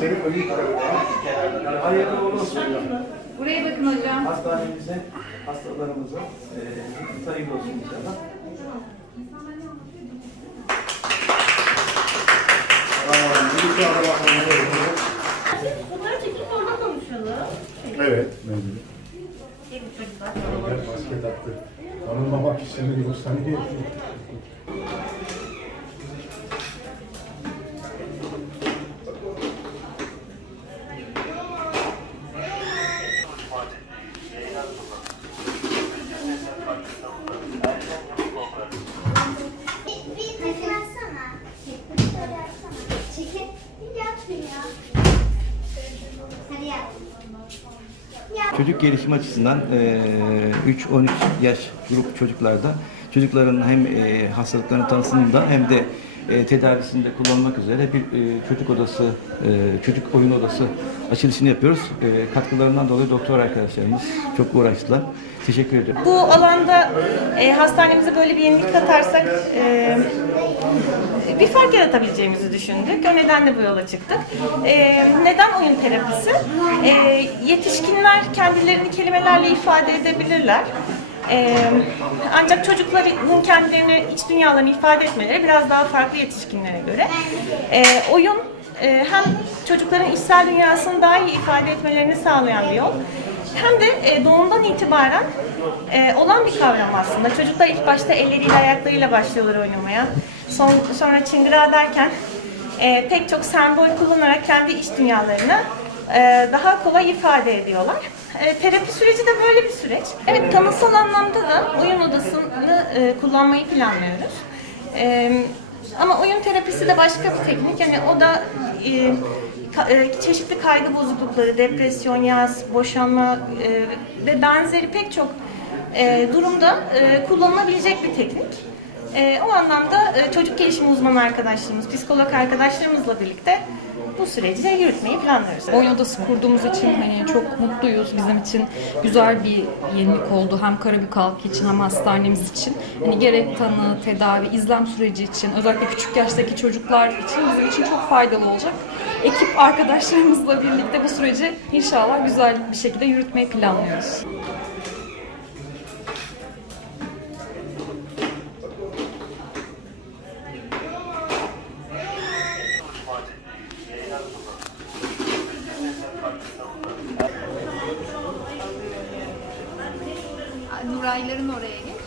Senin ölü Araya onu soruyor. Buraya bakın hocam. Hastanemize, hastalarımıza e, sayılı olsun inşallah. Bunları çekip sonra konuşalım. Evet, bence. Gel çocuklar. Gel basket attı. Tanınmamak için bir hastaneye Çocuk gelişim açısından e, 3-13 yaş grup çocuklarda çocukların hem e, hastalıklarını tanısında hem de e, tedavisinde kullanmak üzere bir e, çocuk odası, e, çocuk oyun odası açılışını yapıyoruz. E, katkılarından dolayı doktor arkadaşlarımız çok uğraştılar. Teşekkür ediyorum. Bu alanda e, hastanemize böyle bir yenilik katarsak e, bir fark yaratabileceğimizi düşündük. O nedenle bu yola çıktık. E, neden oyun terapisi? E, yetişkinler kendilerini kelimelerle ifade edebilirler. E, ancak çocukların kendilerini, iç dünyalarını ifade etmeleri biraz daha farklı yetişkinlere göre. E, oyun e, hem çocukların içsel dünyasını daha iyi ifade etmelerini sağlayan bir yol. Hem de e, doğumdan itibaren e, olan bir kavram aslında. Çocuklar ilk başta elleriyle ayaklarıyla başlıyorlar oynamaya. Son, sonra çıngırağı derken e, pek çok sembol kullanarak kendi iç dünyalarını e, daha kolay ifade ediyorlar. E, terapi süreci de böyle bir süreç. Evet, tanısal anlamda da oyun odasını e, kullanmayı planlıyoruz. E, ama oyun terapisi de başka bir teknik. Yani o da e, ka- e, çeşitli kaygı bozuklukları, depresyon, yaz, boşanma e, ve benzeri pek çok e, durumda e, kullanılabilecek bir teknik. E, o anlamda e, çocuk gelişimi uzmanı arkadaşlarımız, psikolog arkadaşlarımızla birlikte bu süreci yürütmeyi planlıyoruz. Oyun odası kurduğumuz için hani çok mutluyuz. Bizim için güzel bir yenilik oldu. Hem Karabük halkı için hem hastanemiz için. Hani gerek tanı, tedavi, izlem süreci için, özellikle küçük yaştaki çocuklar için bizim için çok faydalı olacak. Ekip arkadaşlarımızla birlikte bu süreci inşallah güzel bir şekilde yürütmeyi planlıyoruz. Nurayların oraya geç.